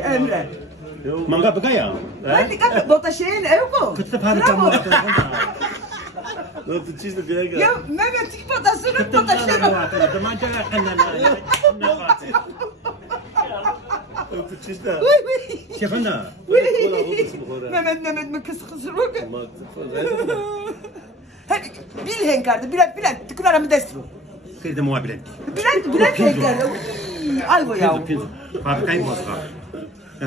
Emre. Manga bugaya. Ben dikkat bota şeyin evko. Kıtıp hadi tamam. Não, tu tens de ver, Ya Mehmet tik botasını bota şeyin. Zaman cana kanana. Não, tu tens de. Şefanda. Mehmet mi kısır bak. Hadi bil henkardı Bülent tıkılara mı destru. Kıydı muhabilen. Bülent henkardı. Alvo ya. Fabrikayı bozma.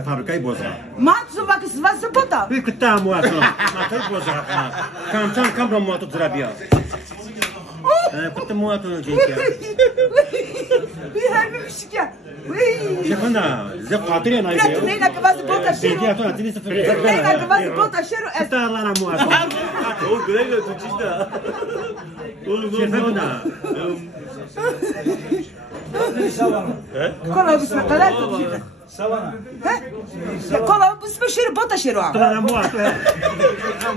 Fabrikayı bozma. Matsu bakısı varsa bota. Bir kıtta muhatı. Matı bozma. Kamçan kamra muhatı zrabiya. Kıtta muhatı olacak ya. Bir her bir şey ya. Şefanda. Ze katiliye naydı ya. Bülent neyine kıvazı bota şeru. Belki atın atını sıfır. Neyine kıvazı bota şeru. Kıtta Allah'ına muhatı. Ô, Grega, tu tens de. Şefanda. Kola bisme kadar tutuşu. Savana. Kola bisme şeru bota şeru. Allah'ına muhatı.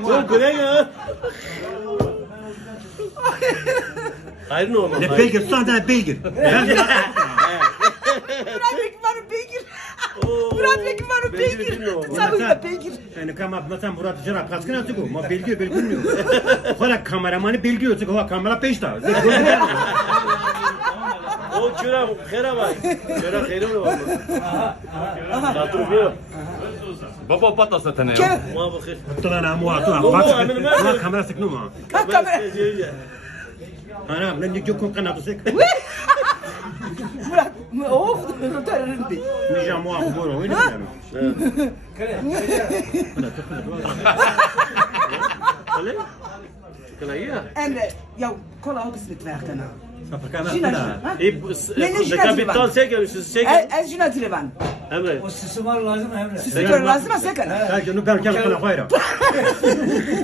Ô, Grega. Hayır normal. Ne beygir? Sonra beygir. Murat Bey var beygir. Murat Bey var beygir. Sabıyla beygir. Yani kama mesela Murat Jara kaskına atıyor. Ma belgiyor. Kola kameramanı belgiyor. Çünkü kamera peşte. O çura khera bak. Çura khera mı var? Tatlı bir. Baba patlasın tane ya. Ma bakır. Tulana muhatı. Bak kamera sıknu mu? Kalk kamera. Ana ben ne jokum kanatı sık. Murat. Of. Tararındı. Nija muhatı boro öyle mi? Öyle? Kalaya. Emre. Ya kola o bismet verkana. Da kapital seker, siz seker. Ez jina dilevan. Emre. O sıçımar lazım Emre. Sikör lazım ha seker. Belki onu ben kana koyarım.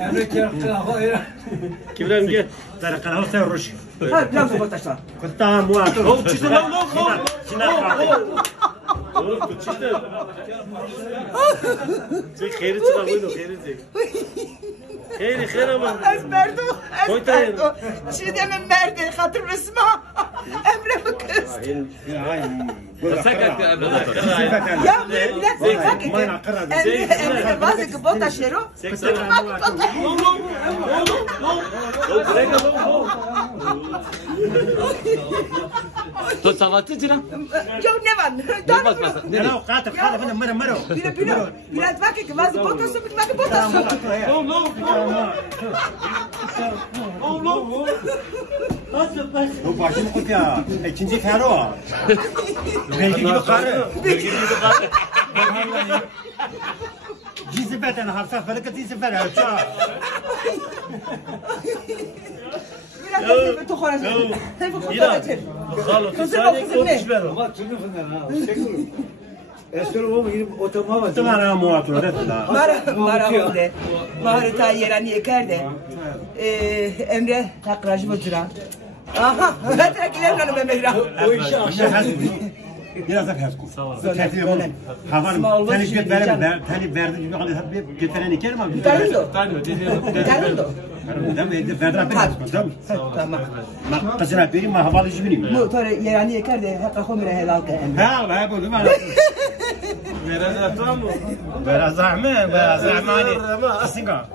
Emre kıyafetine koyar. Kimden gel? Tara kana sen ruş. Ha biraz bota şla. Kıtta muhatı. Oğlum çizdi lan. Oğlum tu çizdi. Sen kheri çıkar bunu kheri çek. Kheri ama. Ez merdo. Ez merdo. Şideme merde hatır resma. Emre bu kız. Sakat ya. Ya millet bak. Emre bazı ki bota şero. To savatı cira. Ya ne var? Ne bas bas. Ne o katı bana mara. Millet bak ki bazı bota su bak bota su. Bu başım kut ya. İkinci kere o. Belki gibi karı. Cizi beden hafsa farkı cizi beden. Millet de tu خرج. Hep fotoğrafı. Khalo, sen konuş ver. Ama tüm fındık ha. Çekiyor. Eski o gidip oturma var. Tamam muhatı öyle. Mara oldu. Maharita yerani ekerde. Emre takraj mıtıra. Aha, hatta kilemle memera. O işi aşağı. Biraz da fiyat kur. Tertip yapalım. Havan, tani göt veremem. Tani verdi gibi kaldı. Götüren ikerim abi. Tanrıdo. Tanrıdo. Verdi Tamam. Ma kızına vereyim, ma havalı işi bileyim. Motor yerani ekerde hatta komire helal ka Emre. Ha, bu değil mi? Biraz tamam mı? Biraz zahmet, biraz zahmani. Singa.